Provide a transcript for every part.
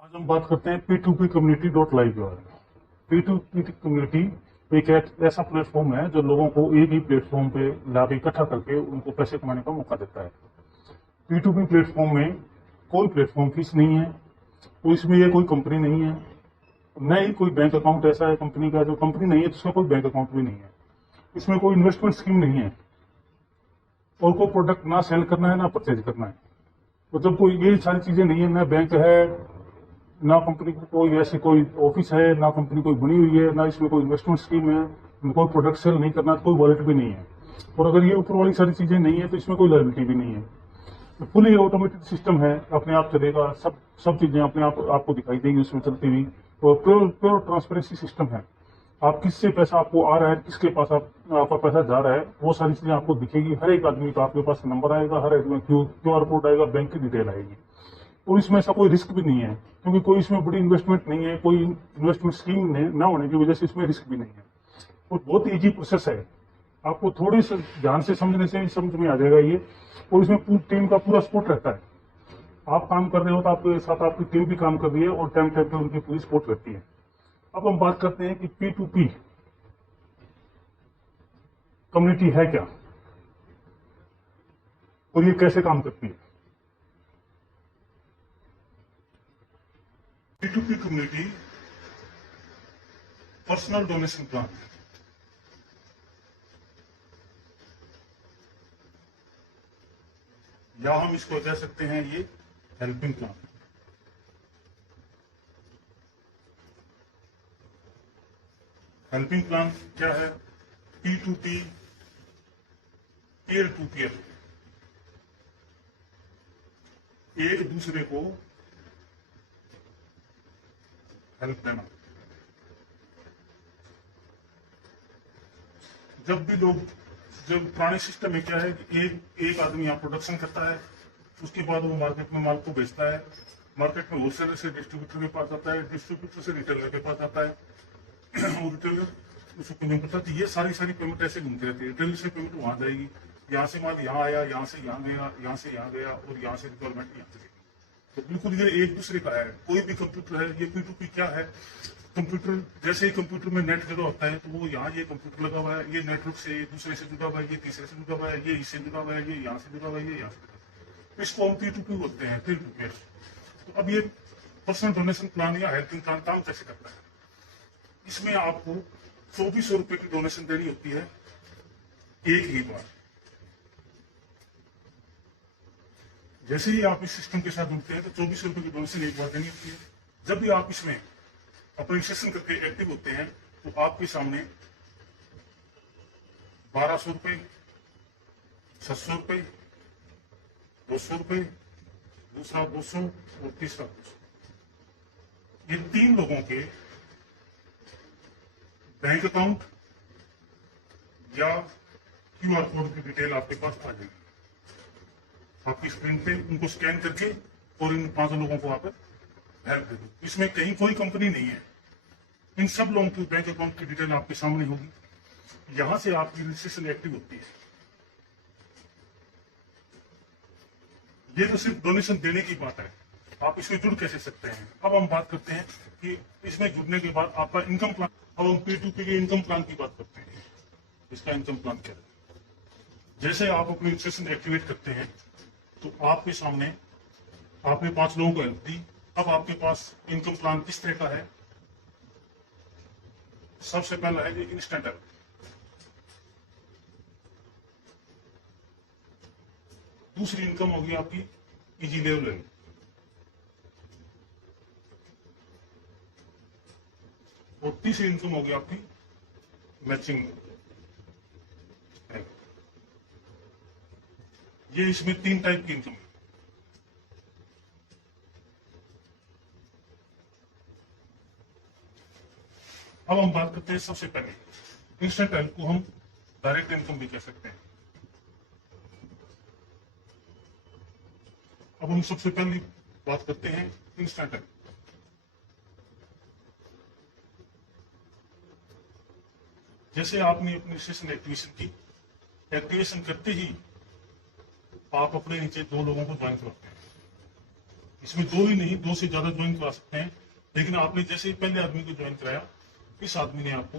आज हम बात करते हैं P2P कम्युनिटी डॉट लाइव के बारे में। P2P कम्युनिटी एक ऐसा प्लेटफॉर्म है जो लोगों को एक ही प्लेटफॉर्म पे लाभ इकट्ठा करके उनको पैसे कमाने का मौका देता है। P2P प्लेटफॉर्म में कोई प्लेटफॉर्म फीस नहीं है, तो इसमें ये कोई कंपनी नहीं है, न ही कोई बैंक अकाउंट ऐसा है कंपनी का, जो कंपनी नहीं है तो उसका कोई बैंक अकाउंट भी नहीं है। इसमें कोई इन्वेस्टमेंट स्कीम नहीं है और कोई प्रोडक्ट ना सेल करना है ना परचेज करना है। तो जब कोई ये सारी चीजें नहीं है, ना बैंक है, ना कंपनी की कोई ऐसी कोई ऑफिस है, ना कंपनी कोई बनी हुई है, ना इसमें कोई इन्वेस्टमेंट स्कीम है, कोई प्रोडक्ट सेल नहीं करना, कोई वॉलेट भी नहीं है, और अगर ये ऊपर वाली सारी चीजें नहीं है तो इसमें कोई लायबिलिटी भी नहीं है। तो फुली ऑटोमेटेड सिस्टम है, अपने आप चलेगा, सब सब चीजें अपने आप आपको दिखाई देंगी उसमें चलती हुई, और प्योर प्योर ट्रांसपेरेंसी सिस्टम है। आप किससे पैसा आपको आ रहा है, किसके पास आपका पैसा जा रहा है, वो सारी चीजें आपको दिखेगी। हर एक आदमी का आपके पास नंबर आएगा, हर एक में क्यूआर कोड आएगा, बैंक की डिटेल आएगी। और इसमें ऐसा कोई रिस्क भी नहीं है, क्योंकि कोई इसमें बड़ी इन्वेस्टमेंट नहीं है, कोई इन्वेस्टमेंट स्कीम ना होने की वजह से इसमें रिस्क भी नहीं है। और बहुत इजी प्रोसेस है, आपको थोड़ी से ध्यान से समझने से समझ में आ जाएगा ये। और इसमें पूरी टीम का पूरा सपोर्ट रहता है। आप काम कर रहे हो तो आपके साथ आपकी टीम भी काम कर रही है, और टाइम टाइम पे उनकी पूरी सपोर्ट रहती है। अब हम बात करते हैं कि P2P कम्युनिटी है क्या और ये कैसे काम करती है। P2P community personal donation plan, या हम इसको कह सकते हैं ये हेल्पिंग प्लान। हेल्पिंग प्लान क्या है? P2P, पीयर टू पीयर, एक दूसरे को हेल्प देना। जब भी लोग, जब पुराने सिस्टम में क्या है कि एक आदमी यहाँ प्रोडक्शन करता है, उसके बाद वो मार्केट में माल को बेचता है, मार्केट में होलसेलर से डिस्ट्रीब्यूटर के पास आता है, डिस्ट्रीब्यूटर से रिटेलर के पास आता है, और रिटेलर उसको कंज्यूम करता है। ये सारी पेमेंट ऐसे घूमती रहती है। रिटेलर से पेमेंट वहां जाएगी, यहाँ से माल यहाँ आया, यहाँ से यहाँ गया, यहाँ से यहाँ गया, और यहाँ से रिक्वायरमेंट यहाँ चलेगी। तो बिल्कुल ये एक दूसरे का है। कोई भी कंप्यूटर है, ये P2P क्या है, कंप्यूटर जैसे ही कंप्यूटर में नेट जुड़ा होता है, तो वो यहाँ ये कंप्यूटर लगा हुआ है, ये नेटवर्क से दूसरे से जुड़ा हुआ है, ये तीसरे से जुड़ा हुआ है, ये इससे जुड़ा हुआ है, ये यहाँ से जुड़ा हुआ है, ये यहाँ से जुड़ा हुआ है। इसको हम P2P बोलते हैं, पीयर टू पीयर। तो अब ये पर्सनल डोनेशन प्लान या हेल्पिंग प्लान काम कैसे करता है? इसमें आपको 2400 रुपए की डोनेशन देनी होती है एक ही बार। जैसे ही आप इस सिस्टम के साथ जुड़ते हैं तो 2400 रुपए की डोनेशन एक बार देनी होती है। जब भी आप इसमें अपने सेशन करके एक्टिव होते हैं तो आपके सामने 1200 रुपए, 700 रुपए, 200 रुपए, दूसरा 200 और तीसरा 200, ये तीन लोगों के बैंक अकाउंट या क्यूआर कोड की डिटेल आपके पास आ जाएगी। आपकी स्क्रीन पे उनको स्कैन करके और इन 5 लोगों को आप हेल्प दे दो। इसमें कहीं कोई कंपनी नहीं है, इन सब लोगों की बैंक अकाउंट की डिटेल आपके सामने होगी। यहां से आपकी रजिस्ट्रेशन एक्टिव होती है। ये तो सिर्फ डोनेशन देने की बात है, आप इसमें जुड़ कैसे सकते हैं। अब हम बात करते हैं कि इसमें जुड़ने के बाद आपका इनकम प्लान। अब हम P2P के इनकम प्लान की बात करते हैं। इसका इनकम प्लान क्या है? जैसे आप अपनी रजिस्ट्रेशन एक्टिवेट करते हैं तो आपके सामने आपने 5 लोगों को हेल्प दी। अब आपके पास इनकम प्लान किस तरह का है? सबसे पहला है ये इंस्टेंट हेल्प। दूसरी इनकम होगी आपकी इजी लेवल, और तीसरी इनकम होगी आपकी मैचिंग। ये इसमें 3 टाइप की इनकम है। अब हम बात करते हैं सबसे पहले इंस्टेंट हेल्प को हम डायरेक्ट इनकम भी कह सकते हैं। अब हम सबसे पहले बात करते हैं इंस्टेंट हेल्प। जैसे आपने अपनी सेशन एक्टिवेशन की, एक्टिवेशन करते ही आप अपने नीचे 2 लोगों को ज्वाइन करते हैं। इसमें दो ही नहीं, दो से ज्यादा ज्वाइन करा सकते हैं, लेकिन आपने जैसे ही पहले आदमी को ज्वाइन कराया, इस आदमी ने आपको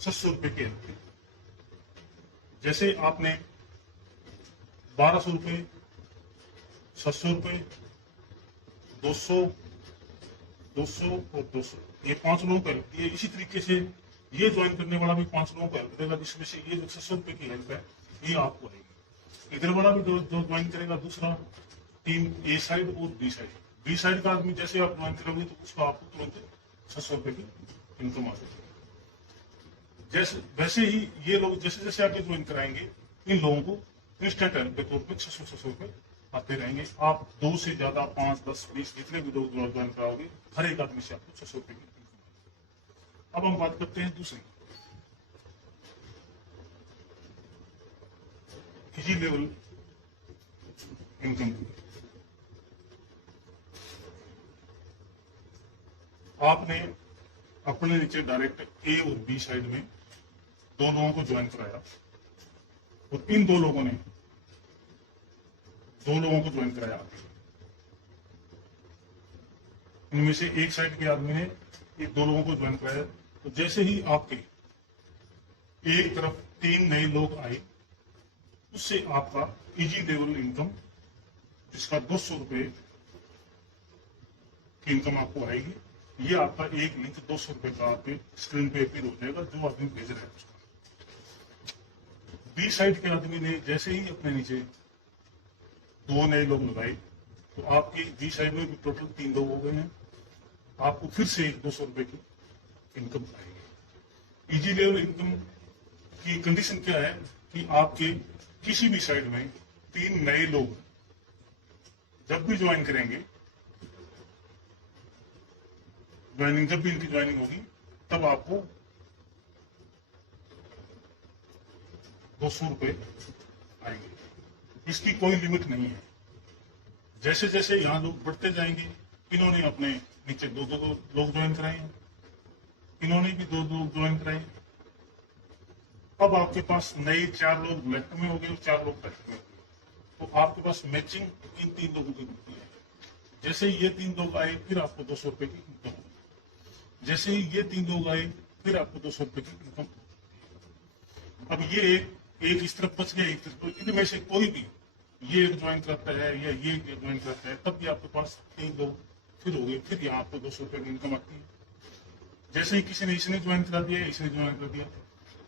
700 रुपए की हेल्प की। जैसे आपने 1200 रुपए, 700 रुपए, 200, 200 और 200, ये 5 लोगों को हेल्प की है। इसी तरीके से ये ज्वाइन करने वाला भी 5 लोगों को हेल्प देगा, जिसमें से ये जो 600 रुपए की हेल्प है ये आपको आएगी। इधर वाला भी जो ज्वाइन करेगा दूसरा टीम ए साइड और बी साइड, बी साइड का आदमी जैसे आप ज्वाइन करोगे तो उसको आपको तुरंत 600 रुपए की इनकम आ जाएगी। जैसे वैसे ही ये लोग जैसे जैसे आगे ज्वाइन कराएंगे, इन लोगों को इंस्टेंट हेल्प के तौर पर 600 रुपए आते रहेंगे। आप 2 से ज्यादा 5, 10, 20 जितने भी लोग ज्वाइन कराओगे, हर एक आदमी से आपको 600 रुपए की इनकम आएगी। अब हम बात करते हैं दूसरी इजी लेवल इनकम की। आपने अपने नीचे डायरेक्ट ए और बी साइड में 2 लोगों को ज्वाइन कराया, और इन 2 लोगों ने 2 लोगों को ज्वाइन कराया। इनमें से एक साइड के आदमी ने ये 2 लोगों को ज्वाइन कराया, तो जैसे ही आपके एक तरफ 3 नए लोग आए, उससे आपका इजी लेवल इनकम, जिसका 200 रुपए की इनकम आपको आएगी, ये आपका एक लिंक 200 रुपए का आपके स्क्रीन पे अपीयर हो जाएगा, जो आदमी भेज रहा है उसका। बी साइड के आदमी ने जैसे ही अपने नीचे 2 नए लोग लगाए, तो आपकी बी साइड में भी टोटल 3 लोग हो गए हैं, आपको फिर से 200 रुपए की इनकम आएगी। इजी लेवल इनकम की कंडीशन क्या है कि आपके किसी भी साइड में 3 नए लोग जब भी ज्वाइन करेंगे, जब भी इनकी ज्वाइनिंग होगी, तब आपको 200 रुपए आएंगे। इसकी कोई लिमिट नहीं है। जैसे जैसे यहाँ लोग बढ़ते जाएंगे, इन्होंने अपने नीचे 2 लोग ज्वाइन कराए हैं, इन्होंने भी 2 लोग ज्वाइन कराए। अब आपके पास नए 4 लोग लेफ्ट में हो गए और 4 लोग राइट में हो गए, तो आपके पास मैचिंग इन 3 लोगों की होती है। जैसे ही ये 3 लोग आए, फिर आपको 200 रुपए की इनकम होगी। जैसे ही ये 3 लोग आए, फिर आपको 200 रुपए की इनकम। अब ये एक इस तरफ बच गया, एक तरफ, इनमें से कोई भी ये ज्वाइन करता है या ये ज्वाइन करता है, तब भी आपके पास 3 लोग फिर हो गए, फिर यहाँ आपको 200 रुपए की इनकम आती है। जैसे ही किसी ने इसने ज्वाइन करा दिया, इसने ज्वाइन कर दिया,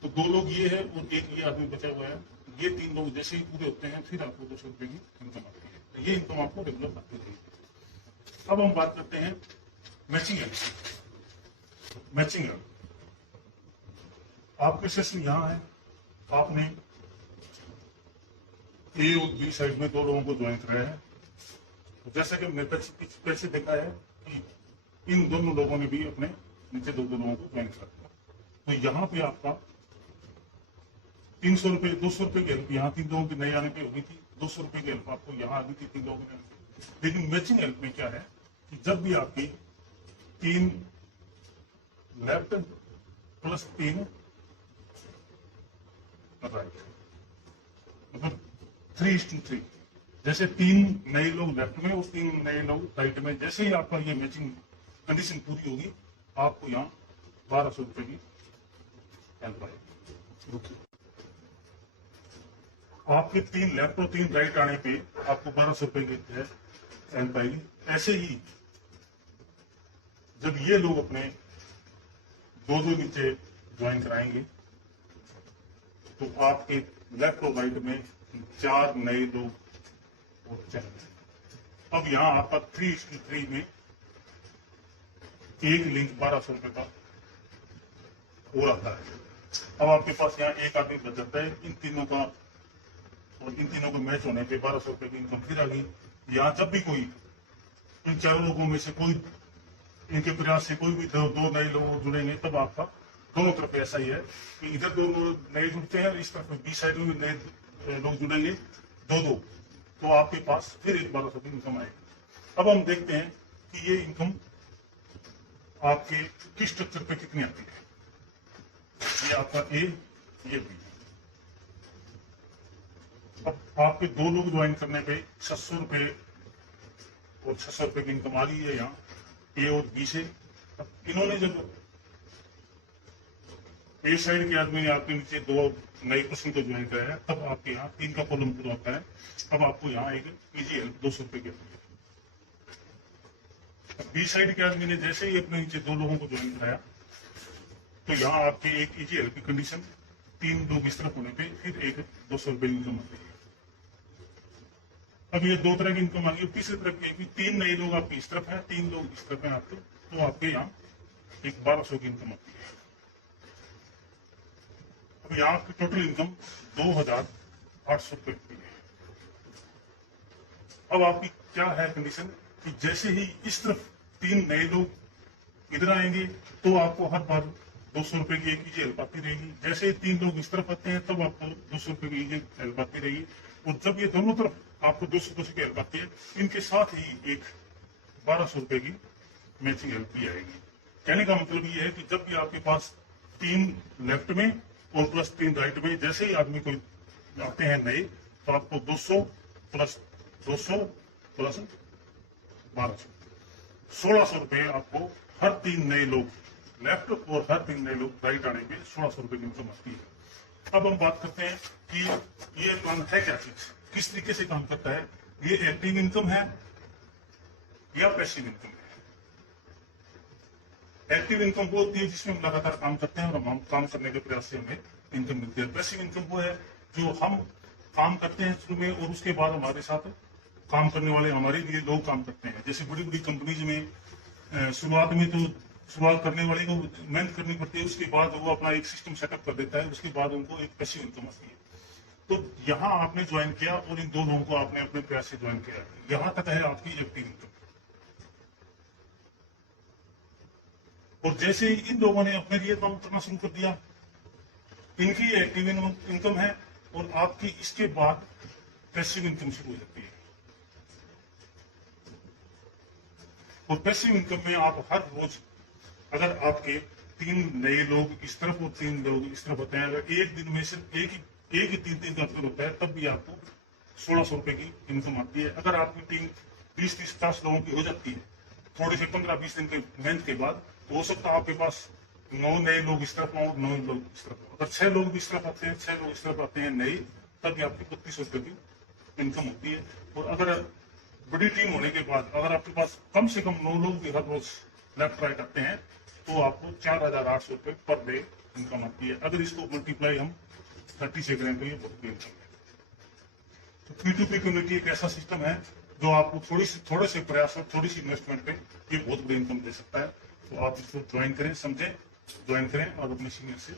तो 2 लोग ये है और एक ये आदमी बचा हुआ है, ये 3 लोग जैसे ही पूरे होते हैं, फिर आपको 200 रुपए की इनकम आती है। तो ये इनकम आपको डेवलप आती रहेगी। अब हम बात करते हैं मैचिंग एप। मैचिंग एप आपके सेशन यहाँ है, आपने ए और बी साइड में 2 लोगों को ज्वाइन कराया है। तो जैसा कि हमने पहले देखा है कि इन दोनों लोगों ने भी अपने नीचे 2 लोगों को ज्वाइन करा दिया, तो यहाँ पे आपका 300 रुपए, 200 रुपए की हेल्प यहाँ 3 लोगों की नई आने पे होगी थी, 200 रुपए की हेल्प आपको यहाँ आ गई थी 3 लोगों ने। लेकिन मैचिंग हेल्प में क्या है कि जब भी आपकी 3 लेफ्ट प्लस 3 राइट, मतलब 3:3, जैसे 3 नए लोग लेफ्ट में और 3 नए लोग राइट में, जैसे ही आपका ये मैचिंग कंडीशन पूरी होगी, आपको यहाँ 1200 रुपए की हेल्प आएगी। आपके 3 लेफ्ट और 3 राइट आने पे आपको 1200 रुपए की हेल्प आएगी। ऐसे ही जब ये लोग अपने 2 नीचे ज्वाइन कराएंगे, तो आपके लेफ्ट और राइट में 4 नए लोग और चाहिए। अब यहाँ आपका 3:3 में एक लिंक 1200 रुपए का हो रहा है। अब आपके पास यहाँ एक आदमी बच जाता है, इन तीनों का और इन तीनों को मैच होने पे 1200 रुपए की इनकम फिर आ गई। यहाँ जब भी कोई इन 4 लोगों में से कोई, इनके प्रयास से कोई भी 2 नए लोग जुड़ेंगे, तब आपका दोनों तरफ ऐसा ही है कि इधर 2 नए जुड़ते हैं, इस तरफ बी साइड में भी नए लोग जुड़ेंगे 2-2, तो आपके पास फिर एक 1200 की इनकम आएगी। अब हम देखते हैं कि ये इनकम आपके किस स्ट्रक्चर पे कितनी आती है। ये आपका ए, ये बी। अब आपके 2 लोग ज्वाइन करने पे 600 रुपये और 600 रुपये की इनकम आ गई है यहाँ ए और बी से। अब इन्होंने जब ए साइड के आदमी ने आपके नीचे 2 नए पर्सन को ज्वाइन कराया, तब आपके यहाँ 3 का कॉलम पूरा होता है। अब आपको यहाँ एक इजी हेल्प 200 रुपये की आती है। बी साइड के आदमी ने जैसे ही अपने नीचे 2 लोगों को ज्वाइन कराया, तो यहाँ आपके एक इजी हेल्प की कंडीशन 3 लोग इस तरफ होने पे फिर एक 200 रुपये इनकम आती है। अब ये 2 तरह की इनकम आ गई। तीसरी तरफ की 3 नए लोग आपके इस तरफ है, 3 लोग इस तरफ है आपके, तो आपके यहाँ एक 1200 की इनकम आती है। अब यहाँ की टोटल इनकम 2800 रुपये की है। अब आपकी क्या है कंडीशन कि जैसे ही इस तरफ 3 नए लोग इधर आएंगे, तो आपको हर बार 200 रुपए की एक इजी हेल्प आती रहेगी। जैसे ही 3 लोग इस तरफ आते हैं, तब आपको 200 रुपए की इजी हेल्प आती रहेगी। और जब ये दोनों तरफ आपको 200 की हेल्प आती है, इनके साथ ही एक 1200 रुपए की मैचिंग हेल्प भी आएगी। कहने का मतलब ये है कि जब भी आपके पास 3 लेफ्ट में और प्लस 3 राइट में जैसे ही आदमी कोई आते हैं नए, तो आपको 200 प्लस 200 प्लस 1200 1600 रुपये आपको हर 3 नए लोग लेफ्ट और हर 3 नए लोग राइट आने पे 1600 रुपये की इनकम आती है। अब हम बात करते हैं कि ये प्लान है क्या चीज, किस तरीके से काम करता है। ये एक्टिव इनकम है या पैसिव इनकम है। एक्टिव इनकम वो होती है जिसमें हम लगातार काम करते हैं और हम काम करने के प्रयास से हमें इनकम मिलती है। पैसिव इनकम वो है जो हम काम करते हैं शुरू में और उसके बाद हमारे साथ काम करने वाले हमारे लिए लोग काम करते हैं। जैसे बड़ी बड़ी कंपनीज में शुरुआत में तो शुरुआत करने वाले को मेहनत करनी पड़ती है, उसके बाद वो अपना एक सिस्टम सेटअप कर देता है, उसके बाद उनको एक पैसिव इनकम आती है। तो यहाँ आपने ज्वाइन किया और इन 2 लोगों को आपने अपने प्रयास से ज्वाइन किया, यहाँ तक है आपकी एक्टिव इनकम। और जैसे ही इन लोगों ने अपने लिए काम करना शुरू कर दिया, इनकी एक्टिव इनकम है और आपकी इसके बाद पैसिव इनकम शुरू हो जाती है। और पैसिव इनकम में आप हर रोज अगर आपके 3 नए लोग इस तरफ और 3 लोग इस तरफ होते हैं, अगर एक दिन में सिर्फ एक ही 3 का अफसर होता है, तब भी आपको 1600 रुपए की इनकम आती है। अगर आपकी टीम 20-30-50 लोगों की हो जाती है थोड़े से 15-20 दिन के मेहनत के बाद, तो हो सकता है आपके पास 9 नए लोग इस तरफ और 9 लोग इस तरफ। अगर 6 लोग इस तरफ आते हैं, 6 लोग इस तरफ आते हैं नए, तब भी आपकी 3200 रुपए की इनकम होती है। और अगर बड़ी टीम होने के बाद अगर आपके पास कम से कम 9 लोग भी हर रोज लेफ्ट राइट आते हैं, तो आपको 4800 रुपये पर डे इनकम आती है। अगर इसको मल्टीप्लाई हम 30 से करें तो ये बहुत बड़ी इनकम है। तो P2P कम्युनिटी एक ऐसा सिस्टम है जो आपको थोड़े से प्रयास और थोड़ी सी इन्वेस्टमेंट पे ये बहुत बड़ी इनकम दे सकता है। तो आप इसको ज्वाइन करें, समझें, ज्वाइन करें और अपने सीनियर से